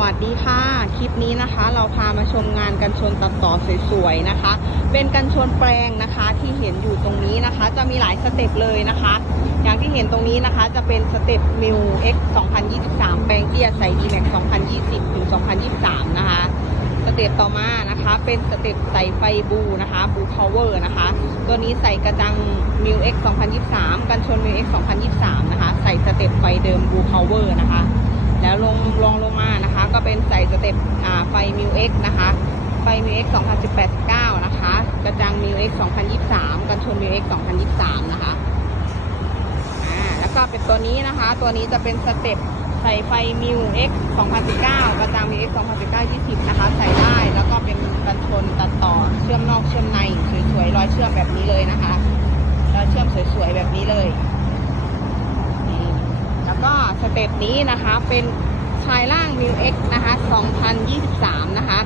วัสดีค่ะ คลิปนี้นะคะ เราพามาชมงานกันชนตัดต่อสวยๆนะคะ เป็นกันชนแปลงนะคะที่เห็นอยู่ตรงนี้นะคะ จะมีหลายสเต็ปเลยนะคะ อย่างที่เห็นตรงนี้นะคะจะเป็นสเต็ปมิว X 2023 แปลงที่จะใส่ D-Max 2020ถึง2023 นะคะ สเต็ปต่อมานะคะ เป็นสเต็ปใส่ไฟบูนะคะบูพาวเวอร์นะคะ ตัวนี้ใส่กระจัง m ิว X 2023 กันชน m ิว X 2023 นะคะ ใส่สเต็ปไฟเดิมบูพาวเวอร์นะคะ แล้วลงลองลงมานะคะ ก็เป็นใส่สเต็ปอ่าไฟ m ิ X นะคะไฟ m ิ X 2018นะคะ กระจัง m ิ X 2023กันชน m ิ X 2023นะคะอ่าแล้วก็เป็นตัวนี้นะคะ ตัวนี้จะเป็นสเต็ปใส่ไฟมิว X 2019กระจังมิว X 2019 20นะคะ ใส่ได้แล้วก็เป็นกันชนตัดต่อเชื่อมนอกเชื่อมในสวยๆรอยเชื่อมแบบนี้เลยนะคะรอยเชื่อมสวยๆแบบนี้เลย สเต็ปนี้นะคะเป็นชายล่างมิว X นะคะ 2023 นะคะ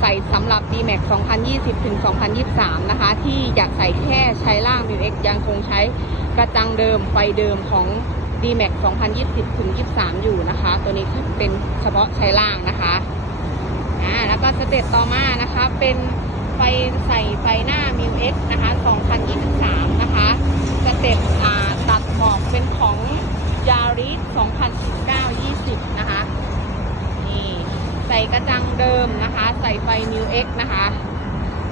ใส่สำหรับ D-Max 2020 ถึง 2023 นะคะ ที่อยากใส่แค่ใช้ล่าง m ิว X ยังคงใช้กระจังเดิมไฟเดิมของ D-Max 2020 ถึง 23 อยู่นะคะ ตัวนี้เป็นเฉพาะใช้ล่างนะคะอ่าแล้วก็สเต็ปต่อมานะคะ เป็นไฟใส่ไฟหน้า m ิ X นะคะ 2023 นะคะสเต็ปอ่าตัดหมอกเป็นของยาริส 2019 20 นะคะ นี่ใส่กระจังเดิมนะคะ ใส่ไฟ New X นะคะ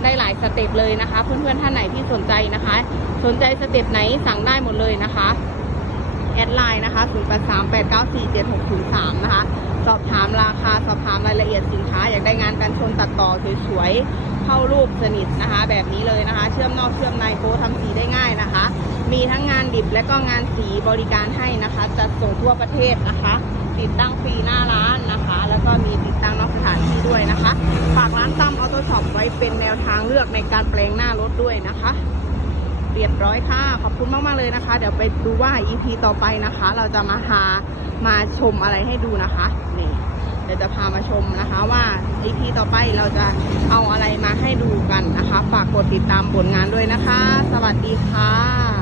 ได้หลายสเต็ปเลยนะคะ เพื่อนๆ ท่านไหนที่สนใจนะคะ สนใจสเต็ปไหนสั่งได้หมดเลยนะคะ แอดไลน์นะคะ 0838947603 นะคะ สอบถามราคา สอบถามรายละเอียดสินค้า อยากได้งานการชนตัดต่อสวยๆ เข้ารูปสนิทนะคะ แบบนี้เลยนะคะ เชื่อมนอกเชื่อมในโปรทำสีได้ง่าย มีทั้งงานดิบและก็งานสีบริการให้นะคะจะส่งทั่วประเทศนะคะ ติดตั้งฟรีหน้าร้านนะคะ แล้วก็มีติดตั้งนอกสถานที่ด้วยนะคะ ฝากร้านตั้มออโต้ช็อปไว้เป็นแนวทางเลือกในการแปลงหน้ารถด้วยนะคะเรียบร้อยค่ะ ขอบคุณมากๆเลยนะคะ เดี๋ยวไปดูว่า EP ต่อไปนะคะ เราจะมาหามาชมอะไรให้ดูนะคะนี่เดี๋ยวจะพามาชมนะคะว่า EP ต่อไปเราจะเอาอะไรมาให้ดูกันนะคะ ฝากกดติดตามผลงานด้วยนะคะ สวัสดีค่ะ